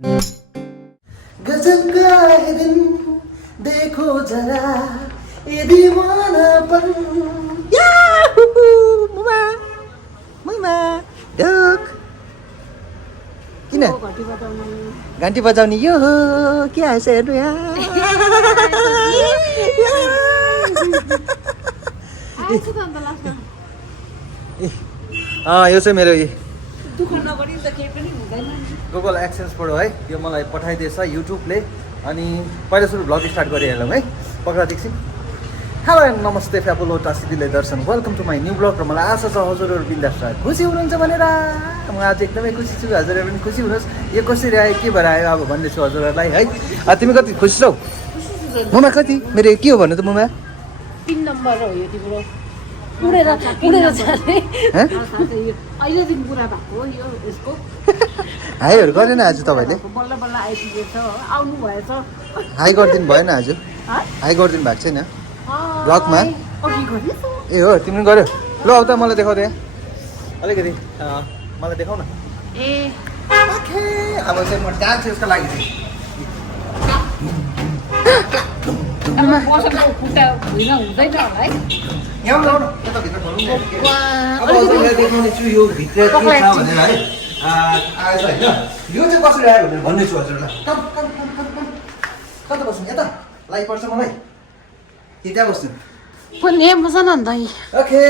गजब का है दिन देखो जरा ये दीवानापन मुमा मुमा डक किन घन्टी बजाउने यो हो के आएछ हेर्नु यहाँ यो चाहिँ मेरो गुगल एक्सेन्सबाट है यो मलाई पठाइदिएछ युट्युबले अनि पहिला सुरु भ्लग स्टार्ट गरिहालौँ है पक्रा देख्छौँ हेलो एन्ड नमस्ते फ्याबुलो Tashi Delek welcome to my new blog र मलाई आशा छ हजुरहरू बिन्दास छ खुसी हुनुहुन्छ भनेर म आज एकदमै खुसी छु हजुरहरू पनि खुसी हुनुहोस् यो कसरी आयो के भएर आयो अब भन्दैछु हजुरहरूलाई है तिमी कति खुसी छौ मुमा कति मेरो के हो भन्नु त मुमा 3 नम्बर हो यो तिम्रो उडेर जाने अहिलेदेखि पुरा भएको यो यसको हाईहरू गरेन आज तपाईँले बल्ल बल्ल आइपुगेछ आउनु भएछ हाई गरिदिनु भएन आज हाई गरिदिनु भएको छैन ब्लगमा ए हो तिमीले गर्यो ल अब त मलाई देखाउ त अलिकति मलाई देखाउ न ए अब चाहिँ म डान्स यसको लागि खुट्टा भुइँमा हुँदैन होला है यहाँ ल्याउनु यता भित्र खोलौँ अब यहाँ देखाउने छु यो भित्र के छ भनेर है आएछ होइन यो चाहिँ कसरी आयो भनेर भन्दैछु हजुरलाई कता बस्नु यता लाइक पर्छ मलाई कि त्यहाँ बस्नु पनि बस न अन्त ओके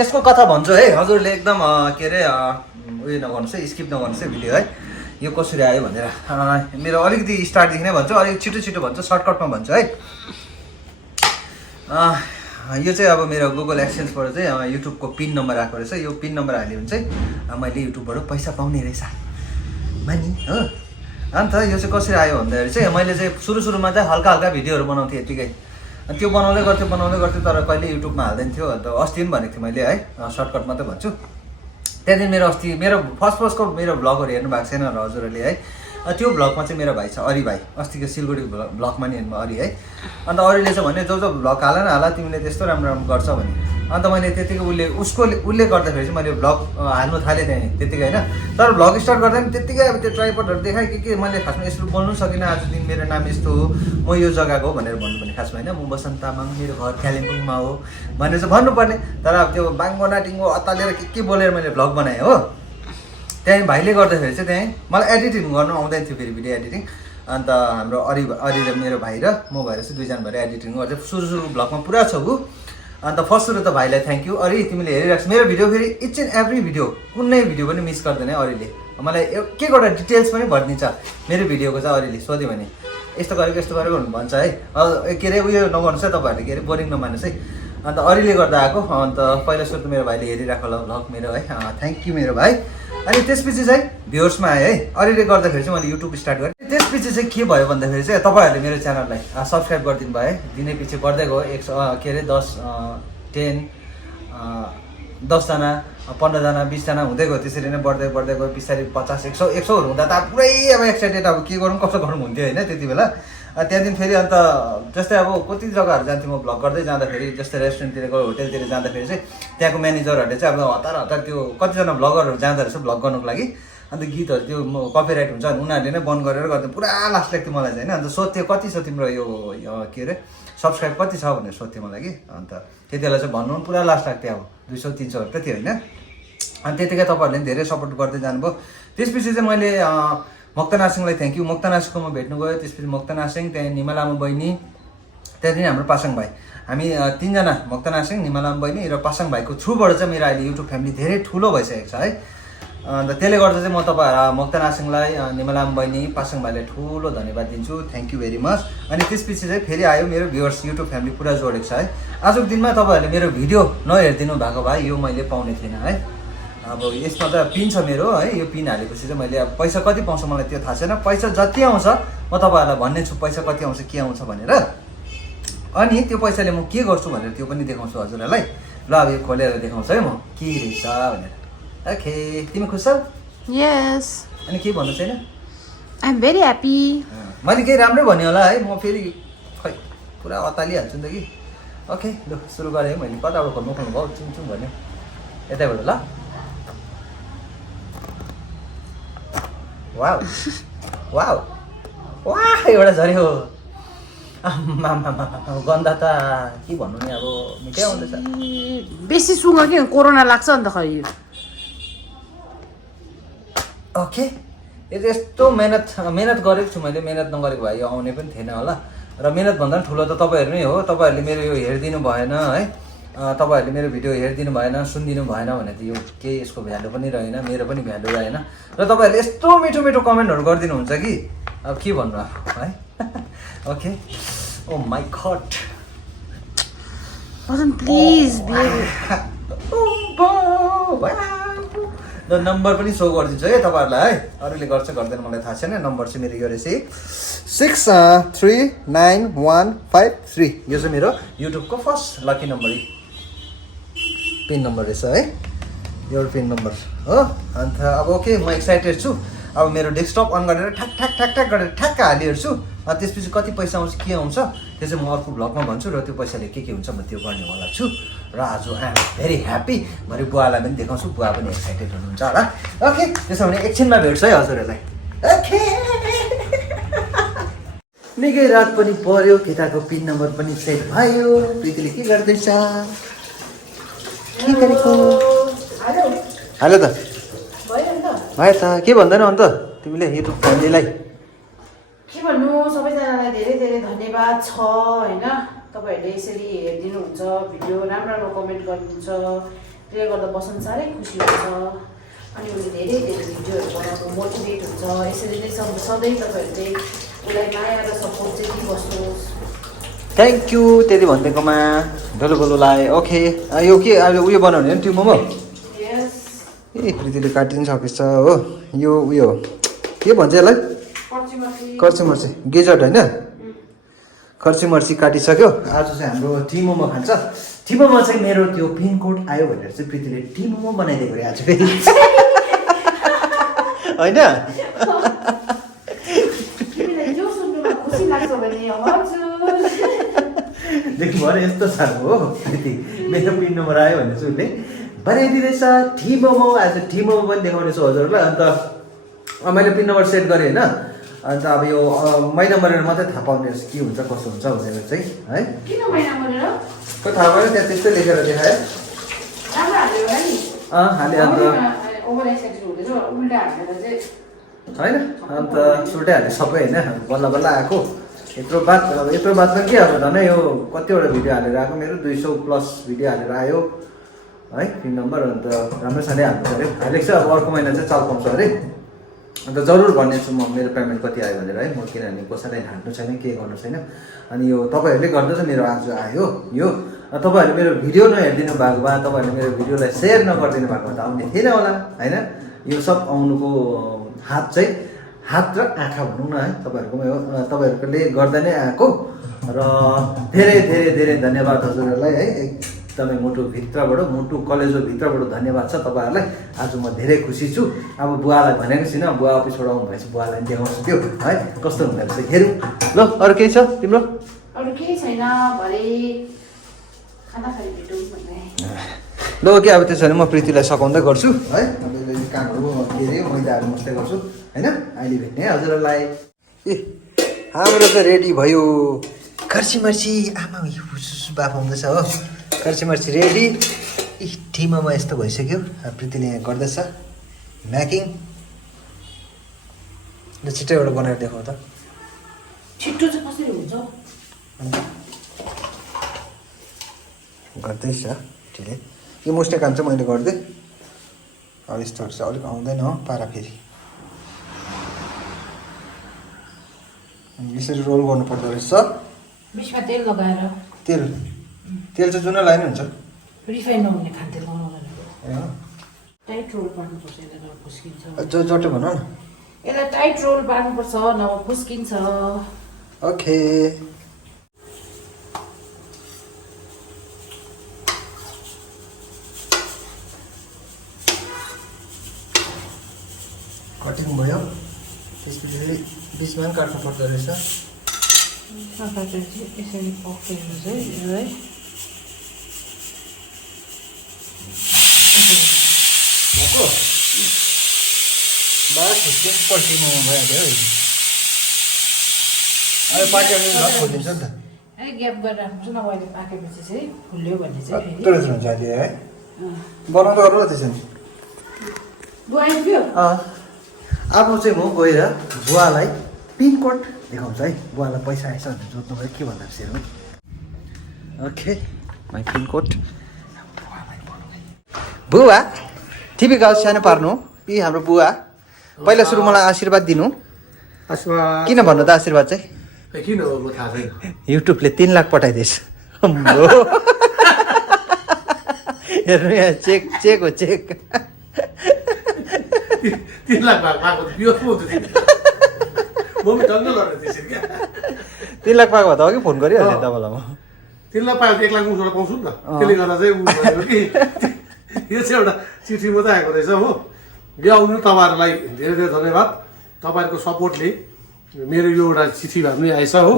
यसको कथा भन्छु है हजुरले एकदम के अरे उयो नगर्नुहोस् है स्किप नगर्नुहोस् है भिडियो है यो कसरी आयो भनेर मेरो अलिकति स्टार्टदेखि नै भन्छु अलिक छिटो छिटो भन्छु सर्टकटमा भन्छु है यो चाहिँ अब मेरो गुगल एक्सेन्सबाट चाहिँ युट्युबको पिन नम्बर आएको रहेछ यो पिन नम्बर हाल्यो भने चाहिँ मैले युट्युबबाट पैसा पाउने रहेछ मानि हो अन्त यो चाहिँ कसरी आयो भन्दाखेरि चाहिँ मैले चाहिँ सुरुमा चाहिँ हल्का हल्का भिडियोहरू बनाउँथेँ यत्तिकै अनि त्यो बनाउँदै गर्थेँ तर कहिले युट्युबमा हाल्दैन थियो अन्त अस्ति पनि भनेको थिएँ मैले है सर्टकट मात्रै भन्छु त्यहाँदेखि मेरो अस्ति मेरो फर्स्टको मेरो भ्लगहरू हेर्नु भएको छैन र हजुरहरूले है त्यो भ्लगमा चाहिँ मेरो भाइ छ अरि भाइ अस्तिको सिलगढी भ्लगमा नि हेर्नु अरि है अन्त अरिले चाहिँ भने जो भ्लग हाल तिमीले त्यस्तो राम्रो गर्छ भने अन्त मैले त्यतिकै उसले गर्दाखेरि चाहिँ मैले भ्लग हाल्नु थालेँ त्यहाँ त्यतिकै होइन तर भ्लग स्टार्ट गर्दा पनि त्यतिकै अब त्यो ट्राइपडहरू देखाएँ के मैले खासमा यस्तो बोल्नु सकिनँ आज दिन मेरो नाम यस्तो हो म यो जग्गाको हो भनेर भन्नुपर्ने खासमा होइन म बसन्त तामाङ मेरो घर कालिम्पोङमा हो भनेर चाहिँ भन्नुपर्ने तर अब त्यो बाङ्गो नाटिङ्गो अत्तालेर के बोलेर मैले भ्लग बनाएँ हो त्यहाँदेखि भाइले गर्दाखेरि चाहिँ त्यहीँ मलाई एडिटिङ गर्नु आउँदैन थियो फेरि भिडियो एडिटिङ अन्त हाम्रो अरि मेरो भाइ र म भएर चाहिँ दुईजना भएर एडिटिङ गर्दै सुरु भ्लगमा पुरा छ ऊ अन्त फर्स्ट सुरु त भाइलाई थ्याङ्क यू अरि तिमीले हेरिरहेको छ मेरो भिडियो फेरि इच एन्ड एभ्री भिडियो कुनै भिडियो पनि मिस गर्दैन है अरिले मलाई के एउटा डिटेल्स पनि भनिदिन्छ मेरो भिडियोको चाहिँ अरिले सोध्यो भने यस्तो गरेको भन्छ है के अरे उयो नगर्नुहोस् है तपाईँहरूले के अरे बोरिङ नमान्नुहोस् है अन्त अरिले गर्दा आएको अन्त पहिला सुरु त मेरो भाइले हेरिरहेको होला भ्लग मेरो है थ्याङ्क यू मेरो भाइ अनि त्यसपछि चाहिँ भ्युर्समा आएँ है अलिअलि गर्दाखेरि चाहिँ मैले युट्युब स्टार्ट गरेँ त्यसपछि चाहिँ के भयो भन्दाखेरि चाहिँ तपाईँहरूले मेरो च्यानललाई सब्सक्राइब गरिदिनु भयो दिनै पछि बढ्दै गयो 10 10जना 15जना 20जना हुँदै गयो त्यसरी नै बढ्दै गयो पछाडि 50-100 हुँदा त पुरै अब एक्साइटेड अब के गरौँ कसो गरौँ हुन्थ्यो होइन त्यति बेला त्यहाँदेखि फेरि अन्त जस्तै अब कति जग्गाहरू जान्थेँ म भ्लग गर्दै जाँदाखेरि जस्तै रेस्टुरेन्टतिर गयो होटेलतिर जाँदाखेरि चाहिँ त्यहाँको म्यानेजरहरूले चाहिँ अब हतार त्यो कतिजना भ्लगरहरू जाँदो रहेछ भ्लग गर्नुको लागि अन्त गीतहरू त्यो कपिराइट हुन्छ भने उनीहरूले नै बन्द गरेर गर्दा पुरा लास्ट लाग्थ्यो मलाई चाहिँ होइन अन्त सोध्थ्यो कति छ तिम्रो यो के अरे सब्सक्राइब कति छ भनेर सोध्थ्यो मलाई कि अन्त त्यति बेला चाहिँ भन्नु पनि पुरा लास्ट लाग्थ्यो अब 200-300 त थियो होइन अनि त्यतिकै तपाईँहरूले पनि धेरै सपोर्ट गर्दै जानुभयो त्यसपछि चाहिँ मैले मक्ताना सिंहलाई थ्याङ्क यू मक्ताना सिंहकोमा भेट्नु गयो त्यसपछि मक्ताना सिंह त्यहाँ निमा लामा बहिनी त्यहाँदेखि हाम्रो पासाङ भाइ हामी 3जना मक्ताना सिंह निमा लामा बहिनी र पासाङ भाइको थ्रुबाट चाहिँ मेरो अहिले युट्युब फ्यामिली धेरै ठुलो भइसकेको छ है अन्त त्यसले गर्दा चाहिँ म तपाईँ मक्ताना सिंहलाई निमा लामा बहिनी पासाङ भाइलाई ठुलो धन्यवाद दिन्छु थ्याङ्क यू भेरी मच अनि त्यसपछि चाहिँ फेरि आयो मेरो भ्युअर्स युट्युब फ्यामिली पुरा जोडेको छ है आजको दिनमा तपाईँहरूले मेरो भिडियो नहेरिदिनु भएको भए यो मैले पाउने थिइनँ है अब यसमा त पिन छ मेरो है यो पिन हालेपछि चाहिँ मैले अब पैसा कति पाउँछ मलाई त्यो थाहा छैन पैसा जति आउँछ म तपाईँहरूलाई भन्ने छु पैसा कति आउँछ के आउँछ भनेर अनि त्यो पैसाले म के गर्छु भनेर त्यो पनि देखाउँछु हजुरहरूलाई ल अब यो खोलेर देखाउँछु है म के रहेछ भनेर ओके तिमी खुस छौ यस अनि के भन्नु छैन आई एम भेरी ह्याप्पी मैले केही राम्रै भन्यो होला है म फेरि खै पुरा अतालिहाल्छु नि त कि ओके लु सुरु गरेँ मैले कताबाट खोल्नु भयो चुम भन्यो यतैबाट ल वाउ वाउ वाह एउटा झऱ्यो आमामामा गन्दा त के भन्नु नि अब निकै आउँदैछ बेसी सुँग के कोरोना लाग्छ नि त खै यो ओके यस्तो मेहनत गरेको छु मैले मेहनत नगरेको भए यो आउने पनि थिएन होला र मेहनत भन्दा पनि ठुलो त तपाईँहरू नै हो तपाईँहरूले मेरो यो हेरिदिनु भएन है तपाईँहरूले मेरो भिडियो हेरिदिनु भएन सुनिदिनु भएन भने त यो केही यसको भ्यालु पनि रहेन मेरो पनि भ्यालु रहेन र तपाईँहरूले यस्तो मिठो मिठो कमेन्टहरू गरिदिनुहुन्छ कि अब के भन्नु अब है okay oh my god Basant, please र नम्बर पनि सो गरिदिन्छु है तपाईँहरूलाई है अरूले गर्छ गर्दैन मलाई थाहा छैन नम्बर चाहिँ मेरो यो रहेछ 6399153 यो चाहिँ मेरो युट्युबको first lucky number pin number रहेछ है यो पिन नम्बर हो अन्त अब ओके म एक्साइटेड छु अब मेरो डेस्कटप अन गरेर ठ्याक ठ्याक ठ्याक ठ्याक गरेर ठ्याक्क हालिहेर्छु त्यसपछि कति पैसा आउँछ के आउँछ त्यो चाहिँ म अर्को भ्लगमा भन्छु र त्यो पैसाले के हुन्छ म त्यो गर्नेवाला छु र आज आइ एम भेरी ह्याप्पी भरे बुवालाई पनि देखाउँछु बुवा पनि एक्साइटेड हुनुहुन्छ होला ओके त्यसो भने एकछिनमा भेट्छु है हजुरहरूलाई ओके निकै रात पनि पर्यो केटाको पिन नम्बर पनि सेट भयो प्रीतिले के गर्दैछ के गरेको हालो त भयो त के भन्दैन अन्त तिमीले युट्युब फ्यामिलीलाई के भन्नु सबैजनालाई धेरै धेरै धन्यवाद छ होइन तपाईँहरूले यसरी हेरिदिनुहुन्छ भिडियो राम्रो राम्रो कमेन्ट गर्नुहुन्छ त्यसले गर्दा बसन्त साह्रै खुसी हुन्छ अनि उसले धेरै धेरै भिडियोहरू बनाउनु मोटिभेट हुन्छ यसरी नै सधैँ तपाईँहरूले उसलाई माया र सपोर्ट चाहिँ दिइबस्नुहोस् थ्याङ्क यू त्यति भनिदिएकोमा ढोलो बोलोलाई ओके यो के अहिले उयो बनाउने हो नि त्यो मोमो यस ए प्रीतिले काटिदिनु सकेछ हो यो उयो के भन्छ यसलाई कर्ची मर्ची गेजट होइन कर्ची मर्ची काटिसक्यो आज चाहिँ हाम्रो टी मोमो खान्छ टी मोमो चाहिँ मेरो त्यो पिनकोड आयो भनेर चाहिँ प्रीतिले टी मोमो बनाइदिएको अरे आज फेरि होइन देख्नु भयो यस्तो साह्रो हो प्रीति मेरो पिन नम्बर आयो भने चाहिँ उसले बनाइदिँदैछ टी मोमो आज टी मोमो पनि देखाउनेछु हजुरहरूलाई अन्त मैले पिन नम्बर सेट गरेँ होइन अन्त अब यो महिना मरेर मात्रै थाहा पाउने रहेछ के हुन्छ कसो हुन्छ भनेर चाहिँ है किन महिना मरेर खै थाहा भएन त्यहाँ त्यस्तै लेखेर देखाएँ हाले अन्त होइन अन्त सुटै हाले सबै होइन बल्ल बल्ल आएको यत्रो बात पनि के अब झन् यो कतिवटा भिडियो हालेर आएको मेरो 200+ भिडियो हालेर आयो है पिन नम्बर अन्त राम्रोसँगले हाल्नु पऱ्यो हालेको छ अब अर्को महिना चाहिँ चाल पाउँछ अरे अन्त जरुर भन्नेछु म मेरो पेमेन्ट कति आयो भनेर है म किनभने कसैलाई ढाँट्नु छैन के गर्नु छैन अनि यो तपाईँहरूले गर्दा चाहिँ मेरो आज आयो यो तपाईँहरूले मेरो भिडियो नहेरिदिनु भएको भए तपाईँहरूले मेरो भिडियोलाई सेयर नगरिदिनु भएको भए त आउने थिएन होला होइन यो सब आउनुको हात र आँखा भनौँ न है तपाईँहरूकोमा हो तपाईँहरूले गर्दा नै आएको र धेरै धेरै धेरै धन्यवाद हजुरहरूलाई है एकदमै मुटु कलेजोभित्रबाट धन्यवाद छ तपाईँहरूलाई आज म धेरै खुसी छु अब बुवालाई भनेको छुइनँ बुवा अफिसबाट आउनु भएपछि बुवालाई देखाउँछु त्यो है कस्तो हुँदो रहेछ हेरौँ ल अरू केही छ तिम्रो अरू केही छैन भरे खाना खाइ भेटौँ भन्ने ल ओके अब त्यसो भने म प्रीतिलाई सघाउँदै गर्छु है कामहरू के अरे मैदाहरू मस्दै गर्छु होइन अहिले भेट्ने हजुरहरूलाई ए हाम्रो त रेडी भयो खर्ची मर्ची आमा बाफ आउँदैछ हो खर्ची मर्ची रेडी टिममा यस्तो भइसक्यो प्रीतिले यहाँ गर्दैछ म्याकिङ ल छिटो एउटा बनाएर देखाउ त छिट्टो चाहिँ कसरी हुन्छ गर्दैछ ठिकै यो मुस्ने काम चाहिँ मैले गरिदिएँ अब यस्तोहरू चाहिँ अलिक आउँदैन हो पारा फेरि यसरी रोल गर्नु पर्दो रहेछ बिचमा तेल लगाएर तेल चाहिँ जुन लाइन हुन्छ रिफाइन नहुने खान्थेल लगाउनु टाइट रोल पार्नुपर्छ यसलाई फुस्किन्छ जटो भनौँ न यसलाई टाइट रोल पार्नुपर्छ नभए फुस्किन्छ ओके कटिङ भयो त्यसपछि बिचमा पनि काट्नु पर्दो रहेछ यसरी पक्रेर चाहिँ है बस एकपल्टि मोमो भइहाल्यो है अब पाकेपछि घर खोलिदिन्छ नि त ग्याप गरेर राख्नुपर्छ नभए अहिले पाकेपछि चाहिँ फुल्यो भने चाहिँ कत्रो हुन्छ अहिले है बनाउँदा गर्नु न त्यसो बुहाइदियो अब चाहिँ म गएर बुवालाई पिनकोड देखाउँछ है बुवालाई पैसा आएछ भनेर जोत्नु भयो के भन्दा सेयर ओके माई पिनकोड बुवा टिभी गाउँ सानो पार्नु यी हाम्रो बुवा पहिला सुरु मलाई आशीर्वाद दिनु किन भन्नु त आशीर्वाद चाहिँ किन हो म थाहा छैन युट्युबले 3 लाख पठाइदिएछ हेर्नु यहाँ चेक चेक हो चेक 3 लाख पाएको थियो म पनि जङ्गल गरेर त्यसरी क्या 3 लाख पाएको भए त अघि फोन गरिहाल्थेँ तपाईँलाई म 3 लाख पाएको 1 लाख मुसबाट पाउँछु नि त त्यसले गर्दा चाहिँ कि यो चाहिँ एउटा चिठी मात्रै आएको रहेछ हो यो आउनु तपाईँहरूलाई धेरै धेरै धन्यवाद तपाईँहरूको सपोर्टले मेरो यो एउटा चिठी भए पनि आएछ हो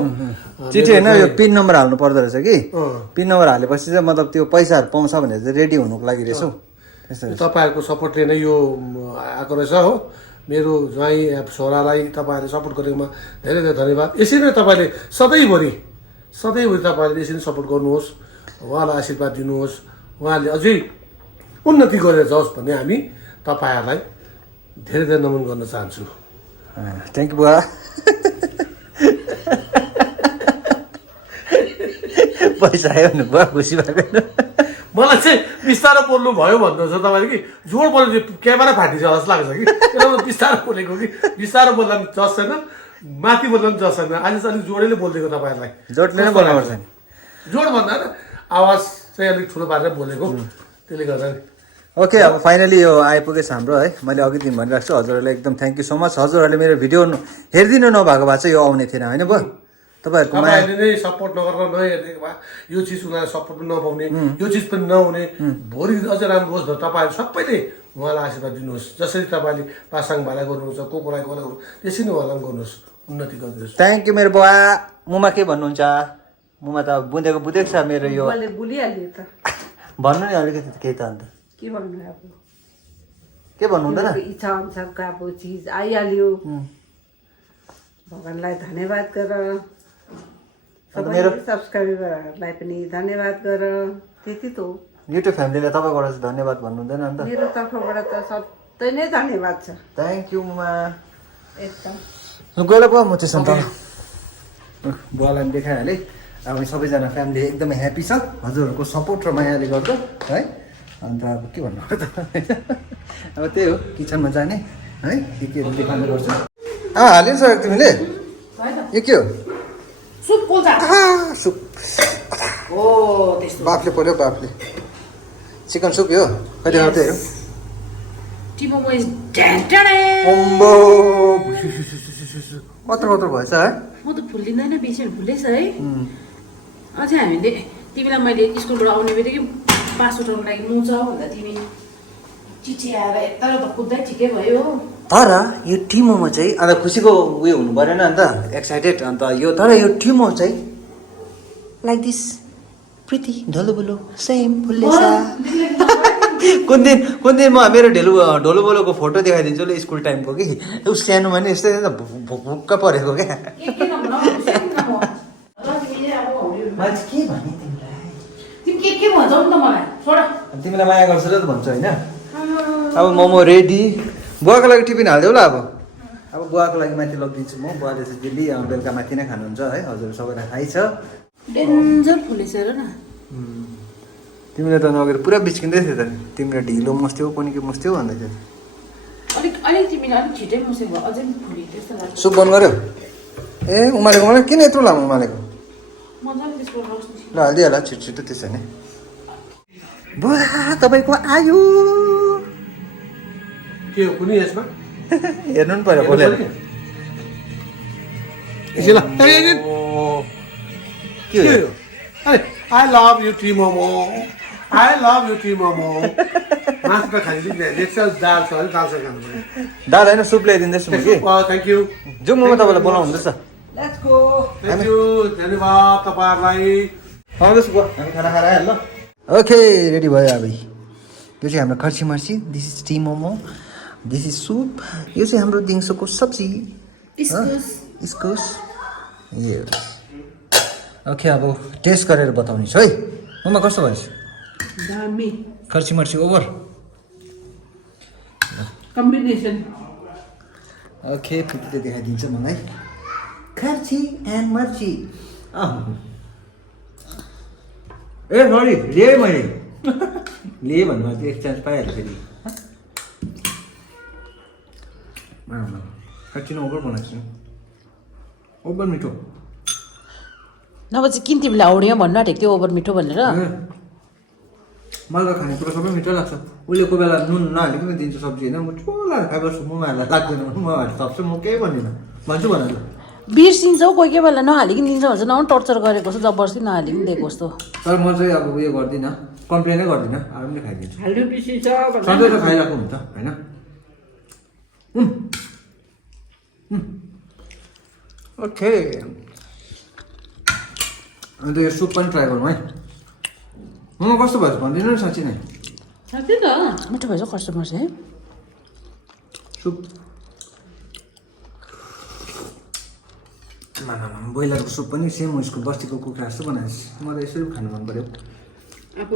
चिठी होइन यो पिन नम्बर हाल्नु पर्दो रहेछ कि पिन नम्बर हालेपछि चाहिँ मतलब त्यो पैसाहरू पाउँछ भनेर चाहिँ रेडी हुनुको लागि रहेछ तपाईँहरूको सपोर्टले नै यो आएको रहेछ हो मेरो ज्वाइँ छोरालाई तपाईँहरूले सपोर्ट गरेकोमा धेरै धेरै धन्यवाद यसरी नै तपाईँले सधैँभरि तपाईँहरूले यसरी नै सपोर्ट गर्नुहोस् उहाँलाई आशीर्वाद दिनुहोस् उहाँले अझै उन्नति गरेर जाओस् भन्ने हामी तपाईँहरूलाई धेरै धेरै नमन गर्न चाहन्छु थ्याङ्क यू बुवा पैसा आयो भने बुवा खुसी भएको मलाई चाहिँ बिस्तारो बोल्नु भयो भन्नुहुन्छ तपाईँले कि जोड बोल्नु चाहिँ क्यामेरा फाटिन्छ जस्तो लाग्छ कि किनभने बिस्तारो बोलेको कि बिस्तारो बोल्दा पनि जस छैन माथि बोल्दा पनि जस छैन आज चाहिँ अलिक जोडैले बोलिदिएको तपाईँहरूलाई जोडले नै बोल्नुपर्छ नि जोड भन्दा आवाज चाहिँ अलिक ठुलो पारेर बोलेको त्यसले गर्दा नि ओके अब फाइनली यो आइपुगेछ हाम्रो है मैले अघि दिन भनिरहेको छु हजुरहरूलाई एकदम थ्याङ्क यू सो मच हजुरहरूले मेरो भिडियो हेरिदिनु नभएको भए चाहिँ यो आउने थिएन होइन बुवा तपाईँहरूको तपाईँहरूले नै सपोर्ट नगरेर नहेरिदिएको भए यो चिज उनीहरूले सपोर्ट पनि नपाउने यो चिज पनि नहुने भोलि अझै राम्रो होस् भनेर तपाईँहरू सबैले उहाँलाई आशीर्वाद दिनुहोस् जसरी तपाईँले पासाङ भाइलाई गर्नुहुन्छ को कोलाई कसलाई गर्नु त्यसरी नै उहाँलाई पनि गर्नुहोस् उन्नति गरिदिनुहोस् थ्याङ्क यू मेरो बुवा मुमा के भन्नुहुन्छ मुमा त बुझेको छ मेरो यो भुलिहाल्यो त भन्नु नि अलिकति केही त अन्त के भन्नु अब के भन्नु हुँदैन इच्छा अनुसारको अब चिज आइहाल्यो भगवान्लाई धन्यवाद गर सब्सक्राइबरहरूलाई पनि धन्यवाद गर त्यति त हो युट्युब फ्यामिलीलाई तपाईँबाट चाहिँ धन्यवाद भन्नु हुँदैन अन्त मेरो तर्फबाट त सबै नै धन्यवाद छ थ्याङ्क यू मुमा एकदम गएर बुवा म त्यसो त बुवालाई पनि देखाइहालेँ अब सबैजना फ्यामिली एकदमै ह्याप्पी छ हजुरहरूको सपोर्ट र मायाले गर्दा है अन्त अब के भन्नु अब त्यही हो किचनमा जाने है केहरू देखाउने गर्छु हालिन्छ तिमीले यो के हो सुप पोल्छ सुप ओ त्यस्तो बाफले पर्यो बाफले चिकन सुप यो कहिले गर्दै हेरौँ टिमोमो इज ढ्यान्टाडे अम्बो कत्रो कत्रो भएछ है म त फुल्लिँदैन बेसी फुल्दैछ है अझै हामीले तिमीलाई मैले स्कुलबाट आउने बित्तिकै पास उठाउनु लागि मुछ भन्दा तिमी चिठी आएर यता त कुद्दै ठिकै भयो तर यो टिमोमा चाहिँ अन्त खुसीको उयो हुनु परेन अन्त एक्साइटेड अन्त यो तर यो टिमो चाहिँ लाइक दिस प्रिति ढोलोबोलो सेम फुल्लेछ कुन दिन म मेरो ढोलो बोलोको फोटो देखाइदिन्छु ल स्कुल टाइमको कि उस सानोमा नि यस्तै भुक्क परेको क्या के भन्छौ नि त मलाई छोड तिमीलाई माया गर्छु र त भन्छु होइन अब मोमो रेडी बुवाको लागि टिफिन हालिदेऊ ल अब बुवाको लागि माथि लगिदिन्छु म बुवाले चाहिँ डेली बेलुका माथि नै खानुहुन्छ है हजुर सबैलाई थाहै छ डेन्जर फुलेछ र न तिमीले त नगेर पुरा बिच्किँदै थियो त तिमीले ढिलो मुस्थ्यौ पनि के मुस्थ्यौ भन्दै थियो अलिक तिमीले अलिक छिटै मुसेको भए अझै फुले त्यस्तो लाग्छ सुप बन्द गर्यो ए उमालेको मलाई किन यत्रो लामो उमालेको मजाले त्यसको रस ल हालिदिइहाल छिटो छिटो त्यसो भने बुवा तपाईँको आयो के हो कुनै यसमा हेर्नु नि पर्यो बोलेर के हो आई लभ यु टिमोमो आई लभ यु टिमोमो मासु त खाइदिनु नेक्स्ट दाल छ अलिक दाल खानु पर्यो दादा होइन सुप ल्याइदिँदैछु म कि थ्याङ्क यू जाउँ म तपाईँलाई बोलाउनु हुँदैछ लेट्स गो थ्याङ्क यू धन्यवाद तपाईँहरूलाई आउँदैछु बुवा हामी खाना खाएर आयो ल ओके रेडी भयो अब यो चाहिँ हाम्रो खर्ची मर्ची दिस इज टी मोमो दिस इज सुप। यो चाहिँ हाम्रो दिउँसोको सब्जी इस्कुस इस्कुस। यस ओके, अब टेस्ट गरेर बताउने छु है। ममा कस्तो भएछ? दामी खर्ची मर्ची ओभर। कम्बिनेसन। ओके फिफ्टीले देखाइदिन्छ मलाई खर्ची एन्ड मर्ची। ए सरी लिएँ मैले लिएँ भन्नु चाहिँ एक चान्स पाइहाल्यो फेरि। खर्ची न ओभर बनाएको छु, ओभर मिठो। नभए चाहिँ किन तिमीलाई आउँयो भन्नु आँटेको थियो ओभर मिठो भनेर। मलाई त खानेकुरा सबै मिठो लाग्छ। उसले कोही बेला नुन नहालिकन दिन्छ सब्जी होइन, म चोला खाइबस्छु, मुमा हाल्दा लाग्दैन, म सक्छु, म केही भन्दिनँ भन्छु भन। बिर्सिन्छौ कोही कोही बेला नहालिकन दिन्छ भन्छ न, टर्चर गरेको जस्तो जबरजस्ती नहालिकन दिएको जस्तो। तर म चाहिँ अब उयो गर्दिनँ, कम्प्लेनै गर्दिनँ, अरू पनि खाइदिन्छु। हाल्नु बिर्सिन्छ सधैँ त खाइरहेको हुन्छ होइन। ओके अन्त यो सुप पनि ट्राई गरौँ है। मोमो कस्तो भएछ भनिदिनु न साँच्ची नै। साँच्चै त मिठो भएछ कस्टमर चाहिँ। सुप ब्रोइलरको सुप पनि सेम उसको बस्तीको कुखुरा जस्तो बनाएछ। मलाई यसरी खानु मन पऱ्यो। अब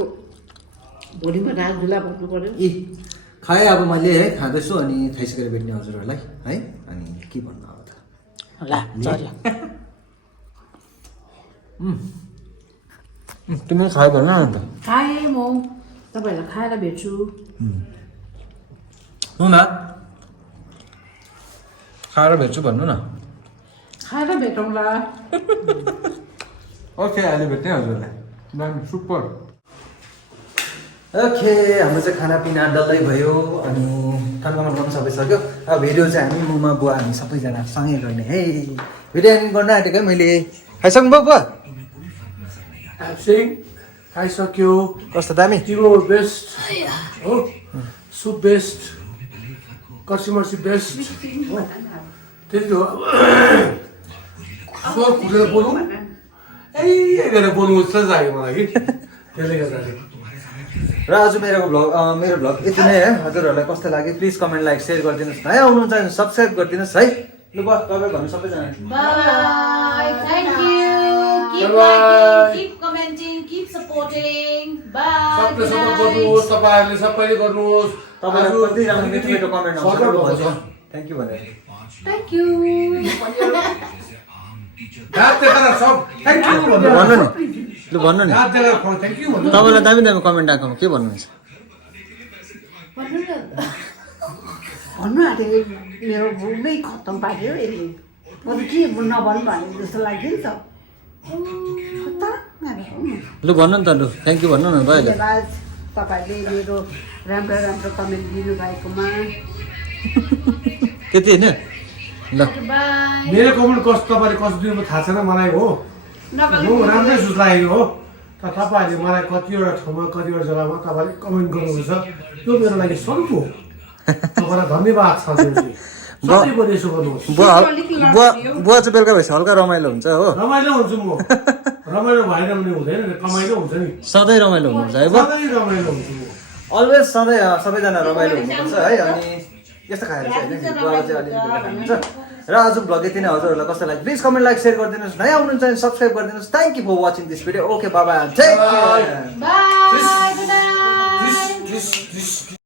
भोलिमा रात झुला बस्नु पऱ्यो। ए खाएँ अब मैले है, खाँदैछु अनि खाइसकेर भेट्ने हजुरहरूलाई है। अनि के भन्नु अब त ल चल्यो। तिमीले खायो भन न अन्त। खाएँ म, तपाईँहरूलाई खाएर भेट्छु। न खाएर भेट्छु भन्नु न। खाएर भेटौँला। ओके अहिले भेट्ने हजुरलाई। दामी सुपर। ओके हाम्रो चाहिँ खानापिना डल्लै भयो अनि खानामा पनि सबै सक्यो। अब भिडियो चाहिँ हामी मुमा बुवा हामी सबैजना सँगै गर्ने है। भिडियो एन्ड गर्न आँटेको मैले। खाइसक्नु भयो बुवा? खाइसक्यो। कस्तो दामी? तिम्रो बेस्ट हो, सुप बेस्ट, कर्सी मर्सी बेस्ट। त्यति हो। स्वर खुलेर बोलौँ गरेर बोल्नु जस्तो लाग्यो मलाई कि, त्यसले गर्दाखेरि। र आज मेरो भ्लग यति नै है। हजुरहरूलाई कस्तो लाग्यो प्लिज कमेन्ट लाइक सेयर गरिदिनुहोस्। नयाँ आउनुहुन्छ भने सब्सक्राइब गरिदिनुहोस् है। लु बस तपाईँ भन्नु सबैजना। Bye. Thank you. Keep Bye. liking, keep commenting, keep supporting. Bye. सबले सपोर्ट गर्नुहोस्, तपाईँहरूले सबैले गर्नुहोस्। तपाईँलाई कतिजना मिठो मिठो कमेन्ट आउँछ थ्याङ्क यू भनेर। Thank you. भन्नु नि, लु भन्नु नि। तपाईँलाई दामी दामी कमेन्ट आएको के भन्नुहुन्छ? भन्नु आँटेको मेरो भुलै खत्तम पार्यो यसले। म त के नभन्नु भने जस्तो लाग्यो नि त। लु भन्नु नि त, लु थ्याङ्क यू भन्नु न त अहिले। धन्यवाद तपाईँहरूले मेरो राम्रो राम्रो कमेन्ट दिनुभएकोमा। त्यति होइन ल। Bye. मेरो कमेन्ट कस्तो तपाईँले कस्तो दिनु थाहा छैन मलाई हो, म राम्रै सोच लागेको हो। तर तपाईँहरूले मलाई कतिवटा ठाउँमा कतिवटा जग्गामा तपाईँले कमेन्ट गर्नुहुन्छ, त्यो मेरो लागि सन्चो हो। तपाईँलाई धन्यवाद छ। सधैँभरि यसो गर्नुहोस्। बुवा चाहिँ बेलुका भएपछि हल्का रमाइलो हुन्छ हो। रमाइलो हुन्छु म, रमाइलो भएन भने हुँदैन, कमाइलो हुन्छ नि। सधैँ रमाइलो हुनुहुन्छ है बुवा? सधैँ रमाइलो हुन्छु म। अलवेज सधैँ सबैजना रमाइलो हुनुपर्छ है। अनि यस्तो खाएर चाहिँ होइन बुवा चाहिँ अलिकति बेला खानुहुन्छ। र आज भ्लग यति नै। हजुरहरूलाई कस्तो लाग्यो प्लिज कमेन्ट लाइक सेयर गरिदिनुहोस्। नयाँ आउनुहुन्छ भने सब्सक्राइब गरिदिनुहोस्। Thank you for watching this video. Okay बाबा take care. Bye. Good night.